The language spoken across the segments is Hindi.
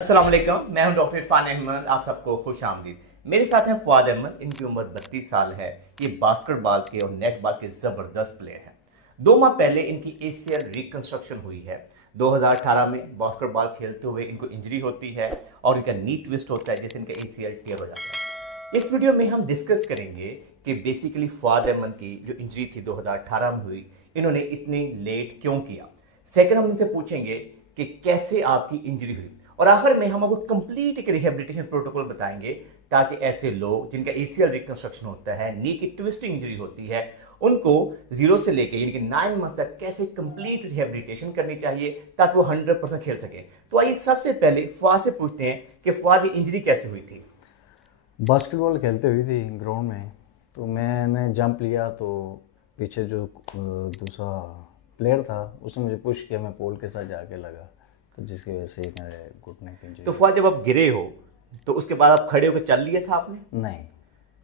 अस्सलाम वालेकुम, मैं हूं डॉक्टर इरफान अहमद। आप सबको खुश आमदीद। मेरे साथ हैं फवाद अहमद। इनकी उम्र 32 साल है। ये बास्केटबॉल के और नेटबॉल के ज़बरदस्त प्लेयर हैं। 2 माह पहले इनकी एसीएल रिकंस्ट्रक्शन हुई है। 2018 में बास्केटबॉल खेलते हुए इनको इंजरी होती है और इनका नी ट्विस्ट होता है, जैसे इनका एसीएल टियर हो जाता है। इस वीडियो में हम डिस्कस करेंगे कि बेसिकली फवाद अहमद की जो इंजरी थी 2018 में हुई, इन्होंने इतनी लेट क्यों किया। सेकंड, हम इनसे पूछेंगे कि कैसे आपकी इंजरी हुई, और आखिर में हम आपको कंप्लीट एक रिहेबिलिटेशन प्रोटोकॉल बताएंगे ताकि ऐसे लोग जिनका एसीएल रिकंस्ट्रक्शन होता है, नी की ट्विस्टिंग इंजरी होती है, उनको 0 से लेके यानी कि 9 मंथ तक कैसे कंप्लीट रिहेबिलिटेशन करनी चाहिए ताकि वो 100% खेल सके। तो आइए सबसे पहले फवाद से पूछते हैं कि फवाद की इंजरी कैसे हुई थी। बास्केटबॉल खेलते हुई थी ग्राउंड में, तो मैंने जंप लिया तो पीछे जो दूसरा प्लेयर था उसने मुझे पुश किया, मैं पोल के साथ जाके लगा, तो जिसकी वजह से मेरे घुटने की इंजरी। तो फवाद, जब आप गिरे हो तो उसके बाद आप खड़े होकर चल लिया था आपने? नहीं,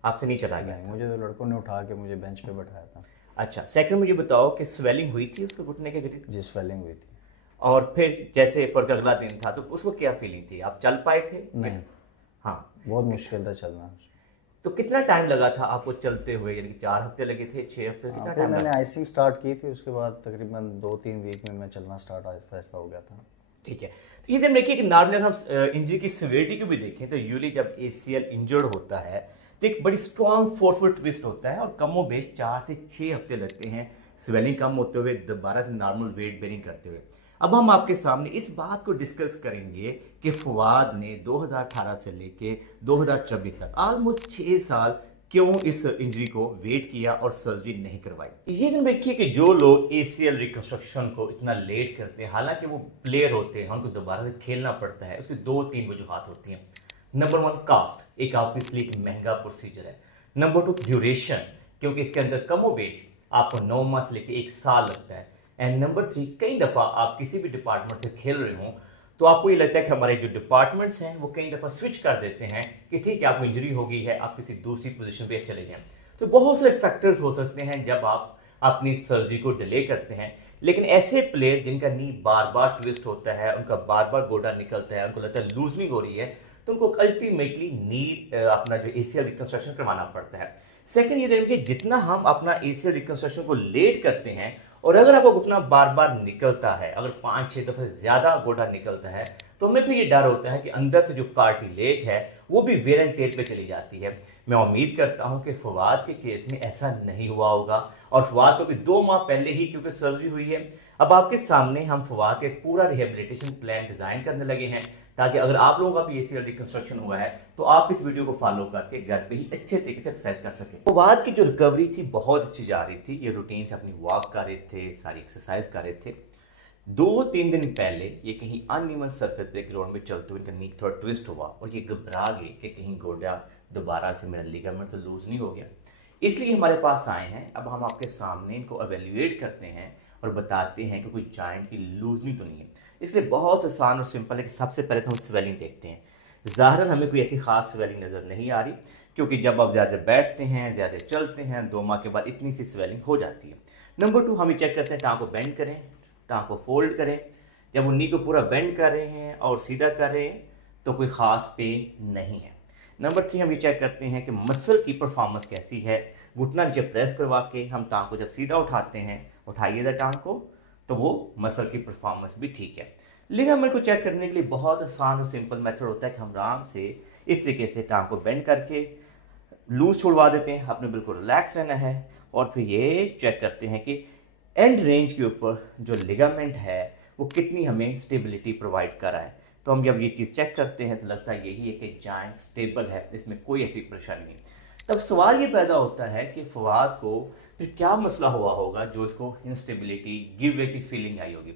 आपसे नहीं चला गया? नहीं, मुझे तो लड़कों ने उठा के मुझे बेंच पे बैठाया था। अच्छा, सेकंड मुझे बताओ कि स्वेलिंग हुई थी उसके घुटने के गिरे? जी, स्वेलिंग हुई थी। और फिर जैसे फर्क अगला दिन था तो उसको क्या फीलिंग थी, आप चल पाए थे? नहीं, हाँ। बहुत मुश्किल था चलना। तो कितना टाइम लगा था आपको चलते हुए, यानी कि 4 हफ्ते लगे थे, 6 हफ्ते, कितना फिर टाइम मैंने लगा? आइसिंग स्टार्ट की थी, उसके बाद तकरीबन 2-3 वीक में मैं चलना स्टार्ट आहिस्ता आहिस्ता हो गया था। ठीक है। तो ये जब देखिए कि नॉर्मली हम इंजरी की सिवियरिटी को भी देखें तो यूजली जब एसीएल इंजर्ड होता है तो एक बड़ी स्ट्रॉन्ग फोर्सफुल ट्विस्ट होता है और कमो बेश 4 से 6 हफ्ते लगते हैं स्वेलिंग कम होते हुए, दोबारा से नॉर्मल वेट बेरिंग करते हुए। अब हम आपके सामने इस बात को डिस्कस करेंगे कि फवाद ने 2018 से लेके 2024 तक ऑलमोस्ट 6 साल क्यों इस इंजरी को वेट किया और सर्जरी नहीं करवाई। ये दिन देखिए कि जो लोग एसीएल रिकंस्ट्रक्शन को इतना लेट करते हैं, हालांकि वो प्लेयर होते हैं, उनको दोबारा से खेलना पड़ता है, उसकी 2-3 वजूहात होती हैं। नंबर 1, कास्ट, एक ऑब्वियसली एक महंगा प्रोसीजर है। नंबर 2, ड्यूरेशन, क्योंकि इसके अंदर कमोबेश आपको 9 माह से लेकर 1 साल लगता है। एंड नंबर 3, कई दफा आप किसी भी डिपार्टमेंट से खेल रहे हो तो आपको ये लगता है कि हमारे जो डिपार्टमेंट्स हैं वो कई दफा स्विच कर देते हैं कि ठीक है आपको इंजरी हो गई है, आप किसी दूसरी पोजीशन पे चले जाएं। तो बहुत सारे फैक्टर्स हो सकते हैं जब आप अपनी सर्जरी को डिले करते हैं। लेकिन ऐसे प्लेयर जिनका नी बार बार ट्विस्ट होता है, उनका बार बार गोडा निकलता है, उनको लगता है लूजनिंग हो रही है, तो उनको अल्टीमेटली नीड अपना जो एसीएल रिकंस्ट्रक्शन करवाना पड़ता है। सेकंड ये देखिए, जितना हम अपना एसीएल रिकंस्ट्रक्शन को लेट करते हैं और अगर आपको घुटना बार बार निकलता है, अगर 5-6 दफे ज्यादा गोडा निकलता है, तो हमें भी ये डर होता है कि अंदर से जो कार्टिलेज है वो भी वेयर एंड टेयर पे चली जाती है। मैं उम्मीद करता हूं कि फवाद के केस में ऐसा नहीं हुआ होगा और फवाद को भी 2 माह पहले ही क्योंकि सर्जरी हुई है। अब आपके सामने हम फवाद का एक पूरा रिहेबिलिटेशन प्लान डिजाइन करने लगे हैं ताकि अगर आप लोगों का भी एसीएल रिकंस्ट्रक्शन हुआ है तो आप इस वीडियो को फॉलो करके घर पे ही अच्छे तरीके से एक्सरसाइज कर सकें। फवाद की जो रिकवरी थी बहुत अच्छी जा रही थी। ये रूटीन से अपनी वॉक कर रहे थे, सारी एक्सरसाइज कर रहे थे। 2-3 दिन पहले ये कहीं अनइवन सरफेस पे ग्राउंड में चलते हुए इनका नी थोड़ा ट्विस्ट हुआ और ये घबरा गए कि कहीं गोडा दोबारा से मेरा लिगामेंट तो लूज नहीं हो गया, इसलिए हमारे पास आए हैं। अब हम आपके सामने इनको एवेल्युएट करते हैं और बताते हैं कि कोई जॉइंट की लूजनिंग तो नहीं है। इसलिए बहुत आसान और सिंपल है कि सबसे पहले तो हम स्वेलिंग देखते हैं। ज़ाहिरन हमें कोई ऐसी खास स्वेलिंग नज़र नहीं आ रही, क्योंकि जब आप ज़्यादा बैठते हैं, ज़्यादा चलते हैं, 2 माह के बाद इतनी सी स्वेलिंग हो जाती है। नंबर 2, हम ये चेक करते हैं, टांग को बेंड करें, टांग को फोल्ड करें। जब वो नी को पूरा बेंड कर रहे हैं और सीधा कर रहे हैं तो कोई ख़ास पेन नहीं है। नंबर 3, हम ये चेक करते हैं कि मसल की परफॉर्मेंस कैसी है। घुटना नीचे प्रेस करवा के हम टांग को जब सीधा उठाते हैं, उठाइएगा टांग को, तो वो मसल की परफॉर्मेंस भी ठीक है। लिगामेंट को चेक करने के लिए बहुत आसान और सिंपल मेथड होता है कि हम आराम से इस तरीके से टांग को बेंड करके लूज छुड़वा देते हैं, आपने बिल्कुल रिलैक्स रहना है और फिर ये चेक करते हैं कि एंड रेंज के ऊपर जो लिगामेंट है वो कितनी हमें स्टेबिलिटी प्रोवाइड कर रहा है। तो हम जब ये चीज़ चेक करते हैं तो लगता है यही है कि जॉइंट स्टेबल है, इसमें कोई ऐसी परेशानी नहीं। तब सवाल ये पैदा होता है कि फवाद को फिर क्या मसला हुआ होगा जो इसको इंस्टेबिलिटी, गिव वे की फीलिंग आई होगी।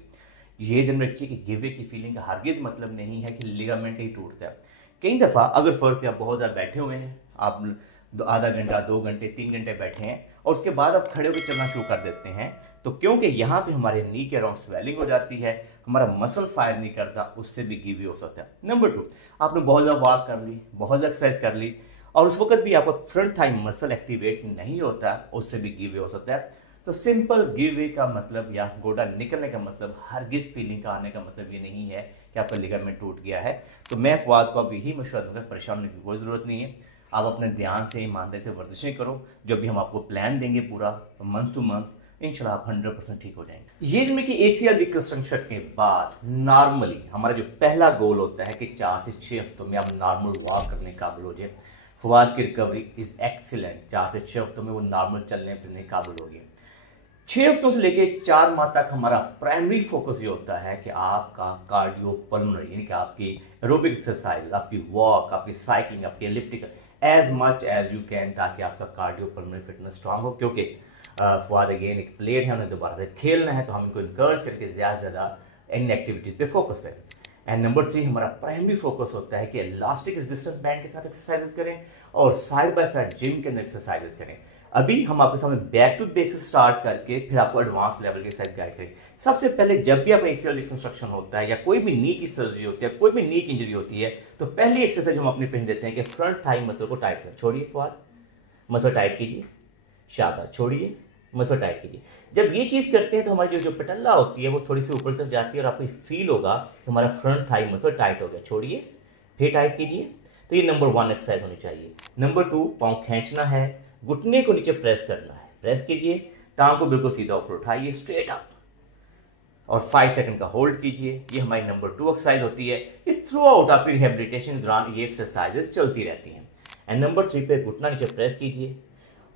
ये ध्यान रखिए कि गिव वे की फीलिंग का हरगिज मतलब नहीं है कि लिगामेंट ही टूटता है। कई दफ़ा अगर फर्क आप बहुत ज़्यादा बैठे हुए हैं, आप आधा घंटा, 2 घंटे, 3 घंटे बैठे हैं और उसके बाद आप खड़े होकर चलना शुरू कर देते हैं, तो क्योंकि यहाँ पे हमारे नी के अराउंड स्वेलिंग हो जाती है, हमारा मसल फायर नहीं करता, उससे भी गिव वे हो सकता है। नंबर 2, आपने बहुत ज़्यादा वॉक कर ली, बहुत ज़्यादा एक्सरसाइज कर ली और उस वक्त भी आपका फ्रंट थाई मसल एक्टिवेट नहीं होता, उससे भी गिव वे हो सकता है। तो सिंपल गिव वे का मतलब या गोडा निकलने का मतलब, हरगिज फीलिंग का आने का मतलब ये नहीं है कि आपका लिगामेंट टूट गया है। तो मैं फवाद को अब यही मशवरा दूंगा, परेशान होने की कोई ज़रूरत नहीं है। आप अपने ध्यान से ईमानदारी से वर्जिशें करो, जो भी हम आपको प्लान देंगे पूरा मंथ टू मंथ, इंशाल्लाह आप 100% ठीक हो जाएंगे। ये जिनमें कि ACL रिकंस्ट्रक्शन के बाद नॉर्मली हमारा जो पहला गोल होता है कि 4 से 6 हफ्तों में आप नॉर्मल वॉक करने काबिल हो जाए। फवाद की रिकवरी इज एक्सीलेंट, 4 से 6 हफ्तों में वो नॉर्मल चलने फिरने काबिल हो गए। 6 हफ्तों से लेके 4 माह तक हमारा प्राइमरी फोकस ये होता है कि आपका कार्डियो पल्मोनरी, यानी कि आपकी एरोबिक एक्सरसाइज, आपकी वॉक, आपकी साइकिलिंग, आपकी elliptical as much as you can, ताकि आपका कार्डियो पल्मोनरी फिटनेस स्ट्रांग हो। क्योंकि फवाद अगेन एक प्लेयर है, उन्हें दोबारा से खेलना है, तो हम इनको इंकरेज करके ज़्यादा से ज़्यादा इन एक्टिविटीज़ पे फोकस करें। एंड नंबर 3 हमारा प्राइमरी फोकस होता है कि इलास्टिक रेजिस्टेंस बैंड के साथ एक्सरसाइजेस करें और साइड बाय साइड जिम के अंदर एक्सरसाइजेस करें। अभी हम आपके सामने बैक टू बेसिक स्टार्ट करके फिर आपको एडवांस लेवल के साथ गाइड करें। सबसे पहले जब भी आप ACL रिकंस्ट्रक्शन होता है या कोई भी नी की सर्जरी होती है, कोई भी नी की इंजरी होती है, तो पहली एक्सरसाइज हम अपने पहन देते हैं कि फ्रंट थाई मसल को टाइट करें। छोड़िए फवाद, मसल टाइट कीजिए, शाबाश, छोड़िए, मसल टाइट कीजिए। जब ये चीज़ करते हैं तो हमारी जो पटल्ला होती है वो थोड़ी सी ऊपर तरफ जाती है और आपको फील होगा कि हमारा फ्रंट थाई मसल टाइट हो गया। छोड़िए, फिर टाइट कीजिए। तो ये नंबर 1 एक्सरसाइज होनी चाहिए। नंबर 2 पाँव खींचना है, घुटने को नीचे प्रेस करना है। प्रेस कीजिए, टांग को बिल्कुल सीधा ऊपर उठाइए, स्ट्रेट अप, और 5 सेकंड का होल्ड कीजिए। ये हमारी नंबर 2 एक्सरसाइज होती है। ये थ्रू आउट आपकी रिहेबिलिटेशन के दौरान ये एक्सरसाइजेस चलती रहती हैं। एंड नंबर 3 पे घुटना नीचे प्रेस कीजिए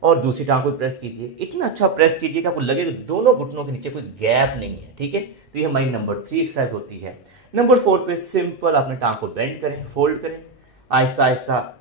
और दूसरी टांग को प्रेस कीजिए। इतना अच्छा प्रेस कीजिए कि आपको लगे कि दोनों घुटनों के नीचे कोई गैप नहीं है, ठीक है। तो ये हमारी नंबर 3 एक्सरसाइज होती है। नंबर 4 पे सिंपल अपने टांग को बेंड करें, फोल्ड करें, आहिस्ता आहिस्ता।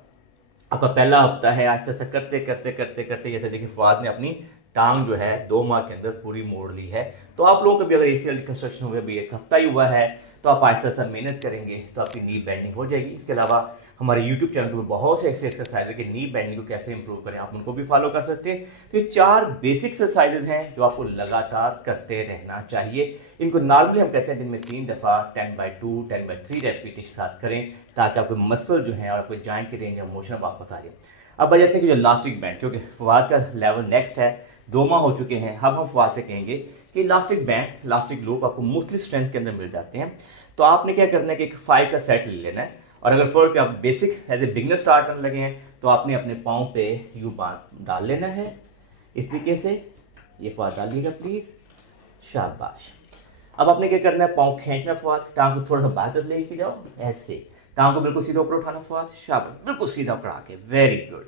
आपका पहला हफ्ता है, आहिस्ता आहिस्ता करते करते करते करते, जैसे देखिए फवाद ने अपनी टांग जो है 2 माह के अंदर पूरी मोड़ ली है। तो आप लोगों को भी अगर ACL रिकंस्ट्रक्शन हुआ अभी 1 हफ्ता ही हुआ है, तो आप आहिस्ता आहिस्ता मेहनत करेंगे तो आपकी नी बेंडिंग हो जाएगी। इसके अलावा हमारे YouTube चैनल पर बहुत से ऐसे एक्सरसाइज है कि नी बेंडिंग को कैसे इंप्रूव करें, आप उनको भी फॉलो कर सकते हैं। तो ये 4 बेसिक एक्सरसाइजेज हैं जो आपको लगातार करते रहना चाहिए। इनको नॉर्मली हम कहते हैं दिन में 3 दफ़ा 10/2 10/3 रेपिटेशन के साथ करें, ताकि आपके मसल जो है और आपके जॉइंट की रेंज ऑफ मोशन वापस आ जाए। अब आ जाते हैं कि जो इलास्टिक बैंड, क्योंकि फवाद का लेवल नेक्स्ट है, 2 माह हो चुके हैं। अब हम फवाद से कहेंगे कि इलास्टिक बैंड, इलास्टिक लूप आपको मुख्तलिफ स्ट्रेंथ के अंदर मिल जाते हैं। तो आपने क्या करना है कि एक 5 का सेट ले लेना है, और अगर फर्स्ट आप basic as a beginner start करने लगे हैं तो आपने अपने पाँव पे यू बांध डाल लेना है इस तरीके से। ये फवाद डालिएगा प्लीज, शाबाश। अब आपने क्या करना है, पाँव खींचना फवाद, टांग को थोड़ा सा बाहर तरफ लेके जाओ, ऐसे टांग को बिल्कुल सीधा ऊपर उठाना फवाद, शाबाश, बिल्कुल सीधा उड़ा के, वेरी गुड।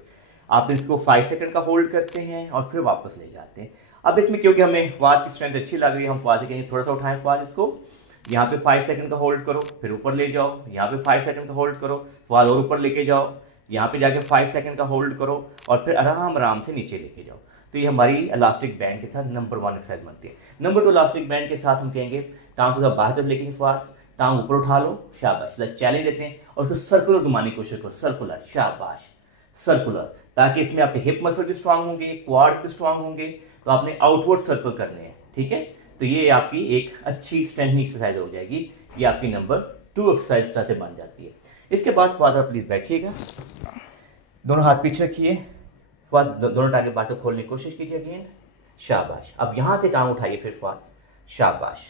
आप इसको 5 सेकंड का होल्ड करते हैं और फिर वापस ले जाते हैं। अब इसमें क्योंकि हमें फवाद की स्ट्रेंथ अच्छी लग रही है, हम फवाद से कहेंगे थोड़ा सा उठाएं फवाद, इसको यहाँ पे 5 सेकंड का होल्ड करो, फिर ऊपर ले जाओ, यहाँ पे 5 सेकंड का होल्ड करो, फवाद और ऊपर लेके जाओ, यहाँ पे जाके 5 सेकंड का होल्ड करो और फिर आराम आराम से नीचे लेके जाओ। तो ये हमारी इलास्टिक बैंड के साथ नंबर 1 एक्सरसाइज बनती है। नंबर 2 इलास्टिक बैंड के साथ हम कहेंगे टांग को सब बाहर तरफ लेके फवाद, टांग ऊपर उठा लो, शाबाश, चैलेंज देते हैं और उसको सर्कुलर घुमाने की कोशिश करो, सर्कुलर, शाबाश, सर्कुलर, ताकि इसमें आपके हिप मसल भी स्ट्रांग होंगे, क्वाड भी स्ट्रांग होंगे। तो आपने आउटवर्ड सर्कल करने हैं, ठीक है। तो ये आपकी एक अच्छी स्ट्रेंथनिंग एक्सरसाइज हो जाएगी। ये आपकी नंबर 2 एक्सरसाइज तरह से बन जाती है। इसके बाद फादर प्लीज बैठिएगा, दोनों हाथ पीछे रखिए, फवाद दोनों टांगे बातें खोलने की कोशिश कीजिए अगेन, शाबाश। अब यहां से टांग उठाइए फिर फवाद, शाबाश।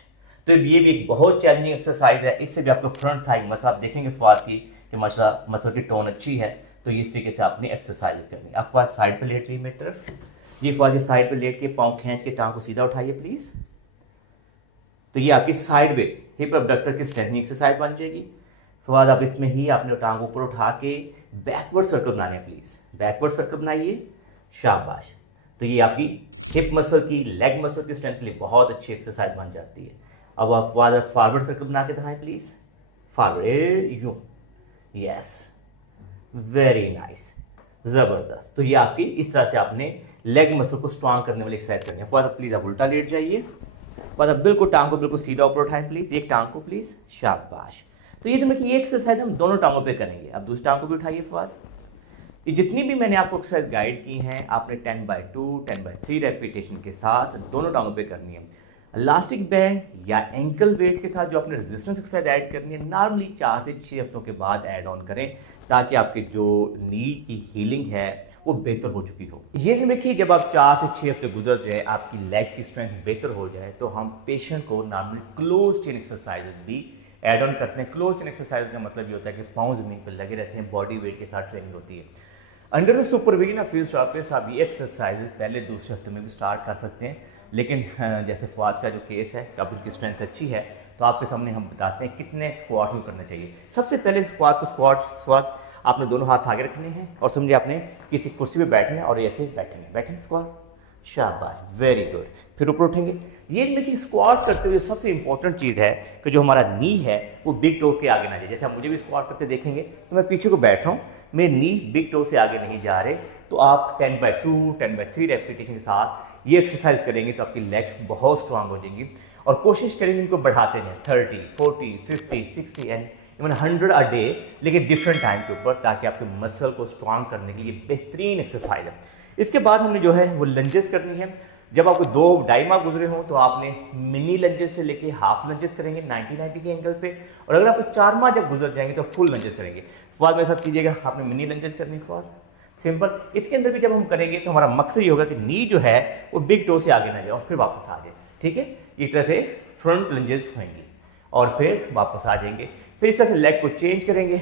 तो ये भी एक बहुत चैलेंजिंग एक्सरसाइज है। इससे भी आपको फ्रंट थाई मसल आप देखेंगे फवाद की कि मसल की टोन अच्छी है। तो इस तरीके से आपने एक्सरसाइज करनी है। आप फवाद साइड पे लेट रही मेरी तरफ, ये फवाद साइड पे लेट के पाँव खींच के टांग को सीधा उठाइए प्लीज। तो ये आपकी साइड वे हिप अबडक्टर की स्ट्रेंथनिंग एक्सरसाइज बन जाएगी। फवाद आप इसमें ही आपने टांग ऊपर उठा के बैकवर्ड सर्कल बनाने हैं, प्लीज बैकवर्ड सर्कल बनाइए, शाबाश। तो ये आपकी हिप मसल की, लेग मसल की स्ट्रेंथ के लिए बहुत अच्छी एक्सरसाइज बन जाती है। अब आप फवाद फॉरवर्ड सर्कल बना के दिखाएं प्लीज, फॉरवर्ड, यूं, यस, वेरी नाइस, जबरदस्त। तो ये आपकी इस तरह से आपने लेग मसल को स्ट्रांग करने वाली एक्सरसाइज करनी है। फवाद प्लीज आप उल्टा लेट जाइए, फवाद बिल्कुल टांग को बिल्कुल सीधा ऊपर उठाएं प्लीज, एक टांग को प्लीज, शाबाश। तो ये देखिए ये एक्सरसाइज हम दोनों टांगों पे करेंगे। अब दूसरी टांग को भी उठाइए फवाद। ये जितनी भी मैंने आपको एक्सरसाइज गाइड की हैं आपने 10/2 10/3 रेपिटेशन के साथ दोनों टांगों पे करनी है। इलास्टिक बैंड या एंकल वेट के साथ जो आपने रेजिस्टेंस एक्सरसाइज ऐड करनी है नॉर्मली 4 से 6 हफ्तों के बाद ऐड ऑन करें, ताकि आपके जो नी की हीलिंग है वो बेहतर हो चुकी हो। ये देखिए जब आप 4 से 6 हफ्ते गुजर जाए, आपकी लेग की स्ट्रेंथ बेहतर हो जाए, तो हम पेशेंट को नॉर्मली क्लोज चेन एक्सरसाइज भी ऐड ऑन करते हैं। क्लोज चेन एक्सरसाइज का मतलब ये होता है कि पाँव जमीन पर लगे रहते हैं, बॉडी वेट के साथ ट्रेनिंग होती है। Under the supervision of physiotherapist आप ये एक्सरसाइज पहले दूसरे हफ्ते में भी स्टार्ट कर सकते हैं, लेकिन जैसे फवाद का जो केस है, अब उनकी स्ट्रेंथ अच्छी है, तो आपके सामने हम बताते हैं कितने स्क्वाट्स को करना चाहिए। सबसे पहले फवाद को स्क्वाट आपने दोनों हाथ आगे रखने हैं और समझिए आपने किसी कुर्सी पे बैठना है और ऐसे बैठेंगे स्क्वाट, शाबाश, वेरी गुड। फिर ऊपर उठेंगे। ये देखिए स्क्वाट करते हुए सबसे इंपॉर्टेंट चीज़ है कि जो हमारा नी है वो बिग टो के आगे ना जाए। जैसे आप मुझे भी स्क्वाट करते देखेंगे तो मैं पीछे को बैठ रहा हूँ, मेरे नी बिग टो से आगे नहीं जा रहे, तो आप 10/2 10/3 रेपिटेशन के साथ ये एक्सरसाइज करेंगे तो आपकी लेग बहुत स्ट्रांग हो जाएंगी। और कोशिश करेंगे इनको बढ़ाते रहें 30 40 50 60 एंड इवन 100 अ डे, लेकिन डिफरेंट टाइम के ऊपर, ताकि आपके मसल को स्ट्रांग करने के लिए बेहतरीन एक्सरसाइज है। इसके बाद हमने जो है वो लंजेस करनी है। जब आपको 2-2.5 माह गुजरे हों तो आपने मिनी लंजेस से लेके हाफ लंजेस करेंगे 90-90 के एंगल पे, और अगर आपको 4 माह जब गुजर जाएंगे तो फुल लंजेस करेंगे। फवाद मेरे साथ कीजिएगा, आपने मिनी लंजेस करनी फवाद, सिंपल। इसके अंदर भी जब हम करेंगे तो हमारा मकसद ये होगा कि नी जो है वो बिग टो से आगे ना जाए और फिर वापस आ जाए, ठीक है। एक तरह से फ्रंट लंजेस होंगे और फिर वापस आ जाएंगे। फिर इस तरह से लेग को चेंज करेंगे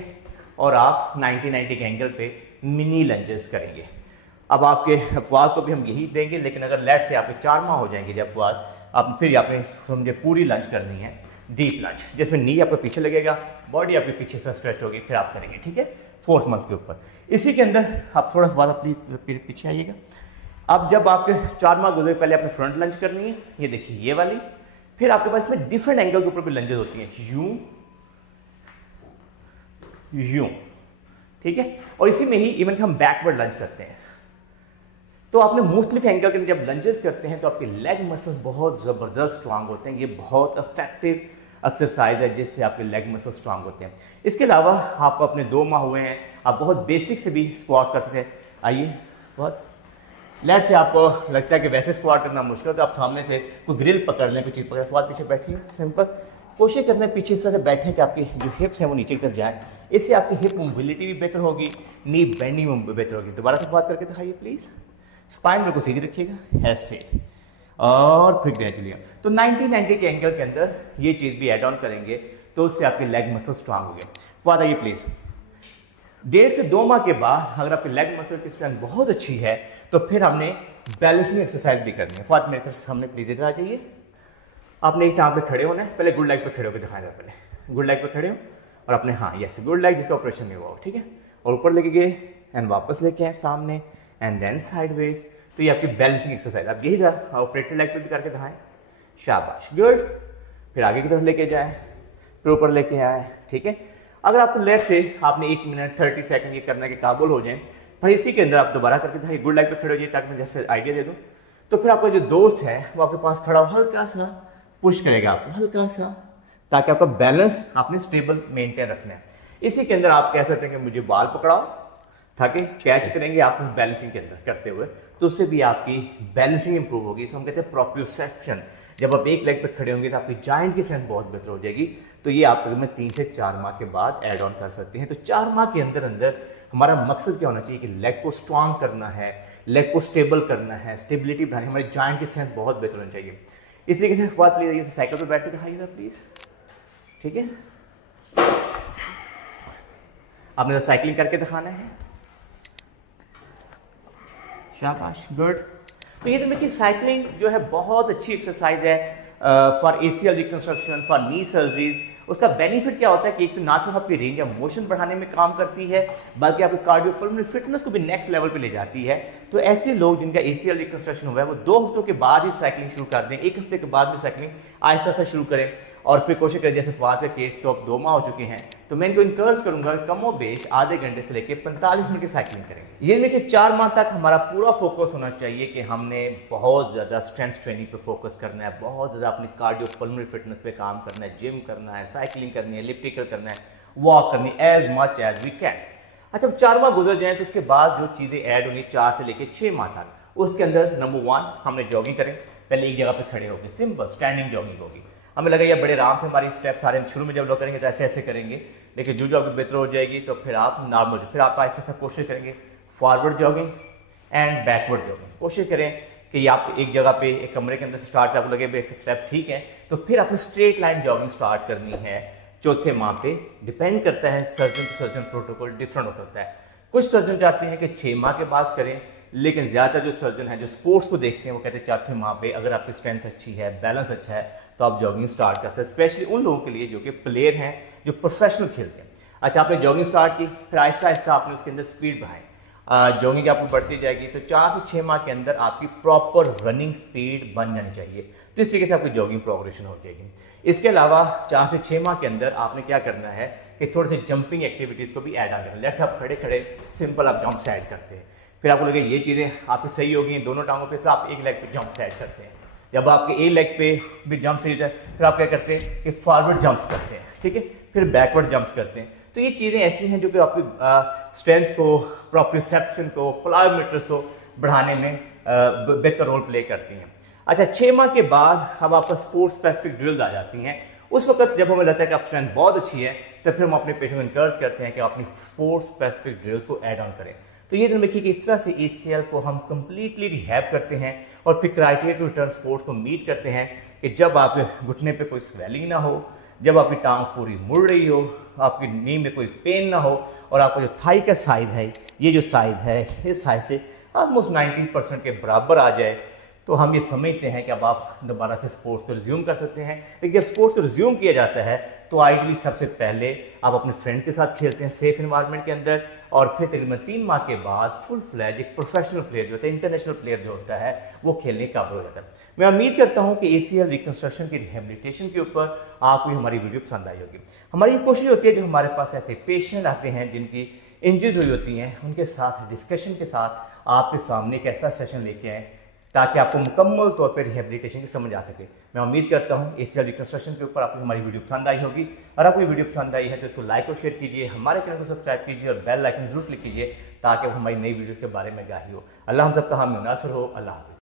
और आप 90-90 के एंगल पे मिनी लंजेस करेंगे। अब आपके फवाद को भी हम यही देंगे, लेकिन अगर लेट से आपके 4 माह हो जाएंगे जब फवाद, आप फिर आपने समझे पूरी लंच करनी है, डीप लंच, जिसमें नी आपका पीछे लगेगा, बॉडी आपके पीछे से स्ट्रेच होगी, फिर आप करेंगे, ठीक है, 4th मंथ के ऊपर। इसी के अंदर आप थोड़ा सा प्लीज पीछे आइएगा। अब जब आपके 4 माह गुजरे, पहले आपने फ्रंट लंच करनी है, ये देखिए ये वाली। फिर आपके पास इसमें डिफरेंट एंगल के ऊपर भी लंजेस होती हैं, यूं यूं, ठीक है। और इसी में ही इवन हम बैकवर्ड लंच करते हैं। तो आपने मुख्तलिफ एंगल के जब लंजेस करते हैं तो आपके लेग मसल्स बहुत ज़बरदस्त स्ट्रांग होते हैं। ये बहुत इफेक्टिव एक्सरसाइज है जिससे आपके लेग मसल स्ट्रांग होते हैं। इसके अलावा आप अपने 2 माह हुए हैं, आप बहुत बेसिक से भी स्क्वाट्स कर सकते हैं। आइए, बहुत लेट से आपको लगता है कि वैसे स्क्वाट करना मुश्किल है तो आप सामने से कोई ग्रिल पकड़ लें, कोई चीज़ पकड़, स्वाद पीछे बैठिए, सिंपल। कोशिश करते हैं पीछे इस तरह से बैठें कि आपकी जो हिप्स हैं वो नीचे की तरफ जाए। इससे आपकी हिप मोबिलिटी भी बेहतर होगी, नी बेंडिंग भी बेहतर होगी। दोबारा से बात करके दिखाइए प्लीज़। स्पाइन बिल्कुल सीधी रखिएगा ऐसे, और फिर ग्रेजुअली। तो 90-90 के एंगल के अंदर ये चीज़ भी ऐड ऑन करेंगे तो उससे आपके लेग मसल स्ट्रांग हो गए। फवाद आइए प्लीज़। 1.5 से 2 माह के बाद अगर आपके लेग मसल की स्ट्रेंथ बहुत अच्छी है तो फिर हमने बैलेंसिंग एक्सरसाइज भी करनी है। फवाद मेरी तरफ सामने प्लीज़ इधर आ जाइए। आपने एक टांग पे खड़े होना है, पहले गुड लेग पे खड़े होकर दिखाएं। पहले गुड लेग पे खड़े हो और अपने, हाँ यस, गुड लेग जिसका ऑपरेशन नहीं हुआ हो, ठीक है, और ऊपर लेके गए एंड वापस लेके आए सामने एंड देन साइडवेज। तो ये आपकी बैलेंसिंग एक्सरसाइज, आप यही ऑपरेटेड लेग पे भी करके दिखाएं, शाबाश, गुड। फिर आगे की तरफ लेके जाए, फिर ऊपर लेके आए, ठीक है। अगर आपको लेट से आपने 1 मिनट 30 सेकंड ये करने के काबुल हो जाए, फिर इसी के अंदर आप दोबारा करके दिखाइए, गुड लेग पे खड़े हो जाइए ताकि मैं जैसे आइडिया दे दूँ। तो फिर आपका जो दोस्त है वो आपके पास खड़ा हो, हल्का सा पुश करेगा आपको, हल्का सा, ताकि आपका बैलेंस आपने स्टेबल मेंटेन रखना है। इसी के अंदर आप कह सकते हैं कि मुझे बाल पकड़ाओ, ताकि कैच करेंगे आप बैलेंसिंग के अंदर करते हुए, तो उससे भी आपकी बैलेंसिंग इंप्रूव होगी। इसको हम कहते हैं प्रोप्रियोसेप्शन। जब आप एक लेग पे खड़े होंगे तो आपकी जॉइंट की स्ट्रेंथ बहुत बेहतर हो जाएगी। तो ये आप तकरीबन 3 से 4 माह के बाद ऐड ऑन कर सकते हैं। तो 4 माह के अंदर अंदर हमारा मकसद क्या होना चाहिए कि लेग को स्ट्रांग करना है, लेग को स्टेबल करना है, स्टेबिलिटी बढ़ानी, हमारी जॉइंट की स्ट्रेंथ बहुत बेहतर होनी चाहिए। इस तरीके से बात प्लीज साइकिल पर बैठ के दिखाइएगा प्लीज, ठीक है। आपने तो साइकिलिंग करके दिखाना है, शाबाश, गुड। तो ये तो देखिए साइकिलिंग जो है बहुत अच्छी एक्सरसाइज है for ACL reconstruction, for knee surgeries. उसका बेनिफिट क्या होता है कि एक तो ना सिर्फ आपकी रेंज ऑफ मोशन बढ़ाने में काम करती है, बल्कि आपकी कार्डियोपल्मोनरी फिटनेस को भी नेक्स्ट लेवल पे ले जाती है। तो ऐसे लोग जिनका ACL रिकंस्ट्रक्शन हुआ है वो 2 हफ्तों के बाद ही साइकिलिंग शुरू कर दें, 1 हफ्ते के बाद भी साइकिलिंग आहिस्ता आहिस्ता शुरू करें और फिर कोशिश करें। जैसे फवाद का केस तो अब 2 माह हो चुके हैं, तो मैं इनको इनकरेज करूंगा कमो बेश आधे घंटे से लेकर 45 मिनट की साइकिलिंग करेंगे। ये देखिए 4 माह तक हमारा पूरा फोकस होना चाहिए कि हमने बहुत ज़्यादा स्ट्रेंथ ट्रेनिंग पे फोकस करना है, बहुत ज़्यादा अपनी कार्डियोपल्मोनरी फिटनेस पे काम करना है, जिम करना है, साइकिलिंग करनी है, एलिप्टिकल करना है, वॉक करनी है, as much as we can. अच्छा, 4 माह गुजर जाएं तो उसके बाद जो चीज़ें ऐड होंगी 4 से लेकर 6 माह तक, उसके अंदर नंबर 1 हमने जॉगिंग करें, पहले एक जगह पे खड़े होकर सिंपल स्टैंडिंग जॉगिंग होगी। हमें लगा ये बड़े आराम से हमारी स्टेप सारे शुरू में जब लोग करेंगे तो ऐसे ऐसे करेंगे, लेकिन जो आपकी बेहतर हो जाएगी तो फिर आप नॉर्मल, फिर आप ऐसे ऐसा कोशिश करेंगे forward jogging and backward jogging. कोशिश करें कि आप एक जगह पे एक कमरे के अंदर से स्टार्ट, आपको लगे स्टेप ठीक है तो फिर आपने स्ट्रेट लाइन जॉगिंग स्टार्ट करनी है चौथे माह पे। डिपेंड करता है surgeon to surgeon, protocol different हो सकता है। कुछ सर्जन चाहते हैं कि 6 माह के बाद करें, लेकिन ज़्यादातर जो सर्जन है जो स्पोर्ट्स को देखते हैं वो कहते हैं चौथे माह पे अगर आपकी स्ट्रेंथ अच्छी है, बैलेंस अच्छा है तो आप जॉगिंग स्टार्ट कर सकते हैं, स्पेशली उन लोगों के लिए जो कि प्लेयर हैं, जो प्रोफेशनल खेलते हैं। अच्छा, आपने जॉगिंग स्टार्ट की, फिर आहिस्ता आहिस्ता आपने उसके अंदर स्पीड बढ़ाई, जॉगिंग आपको बढ़ती जाएगी तो 4 से 6 माह के अंदर आपकी प्रॉपर रनिंग स्पीड बन जानी चाहिए। तो इस तरीके से आपकी जॉगिंग प्रोग्रेशन हो जाएगी। इसके अलावा 4 से 6 माह के अंदर आपने क्या करना है कि थोड़े से जंपिंग एक्टिविटीज़ को भी ऐड ऑन करना। लेट्स आप खड़े खड़े सिंपल आप जंप्स ऐड करते हैं, फिर आपको लगे ये चीज़ें आपकी सही होगी दोनों टांगों पे, फिर आप एक लेग पे जंप्स ऐड करते हैं। जब आपके एक लेग पे भी जंप सही जाए फिर आप क्या करते हैं कि फॉरवर्ड जंप्स करते हैं, ठीक है, फिर बैकवर्ड जंप्स करते हैं। तो ये चीज़ें ऐसी हैं जो कि आपकी स्ट्रेंथ को, प्रोप्रियोसेप्शन को, प्लायोमीटर्स को बढ़ाने में बेहतर रोल प्ले करती हैं। अच्छा, 6 माह के बाद अब आपका स्पोर्ट्स स्पेसिफिक ड्रिल्स आ जाती हैं। उस वक्त जब हमें लगता है कि आप स्ट्रेंथ बहुत अच्छी है तो फिर हम अपने पेशेंट को इंकरेज करते हैं कि आप अपनी स्पोर्ट्स स्पेसिफिक ड्रिल्स को ऐड ऑन करें। तो ये दिन देखिए कि इस तरह से ACL को हम कंप्लीटली रिहैब करते हैं और फिर क्राइटेरिया टू रिटर्न स्पोर्ट्स को मीट करते हैं कि जब आप घुटने पे कोई स्वेलिंग ना हो, जब आपकी टांग पूरी मुड़ रही हो, आपकी नी में कोई पेन ना हो और आपका जो थाई का साइज है, ये जो साइज है इस साइज से ऑलमोस्ट 90% के बराबर आ जाए तो हम ये समझते हैं कि अब आप दोबारा से स्पोर्ट्स को रिज्यूम कर सकते हैं। लेकिन जब स्पोर्ट्स को रिज्यूम किया जाता है तो आइडियली सबसे पहले आप अपने फ्रेंड के साथ खेलते हैं सेफ इन्वायरमेंट के अंदर, और फिर तकरीबन 3 माह के बाद फुल फ्लैज एक प्रोफेशनल प्लेयर जो होता है, इंटरनेशनल प्लेयर जो होता है, वो खेलने का काबिल हो जाता है। मैं उम्मीद करता हूँ कि ACL रिकंस्ट्रक्शन की रिहेबिलिटेशन के ऊपर आपको हमारी वीडियो पसंद आई होगी। हमारी ये कोशिश होती है जो हमारे पास ऐसे पेशेंट आते हैं जिनकी इंजरीज हुई होती हैं, उनके साथ डिस्कशन के साथ आपके सामने एक ऐसा सेशन लेके आएँ ताकि आपको मुकम्मल तौर पर रिहेबिलिटेशन की समझ आ सके। मैं उम्मीद करता हूँ ACL रिकंस्ट्रक्शन के ऊपर आपको हमारी वीडियो पसंद आई होगी। और आपको ये वीडियो पसंद आई है तो इसको लाइक और शेयर कीजिए, हमारे चैनल को सब्सक्राइब कीजिए और बेल आइकन जरूर क्लिक कीजिए ताकि हमारी नई वीडियोज़ के बारे में आगाही हो। अल्लाह हम सबका हामी नासर हो। अल्लाह हाफ़िज़।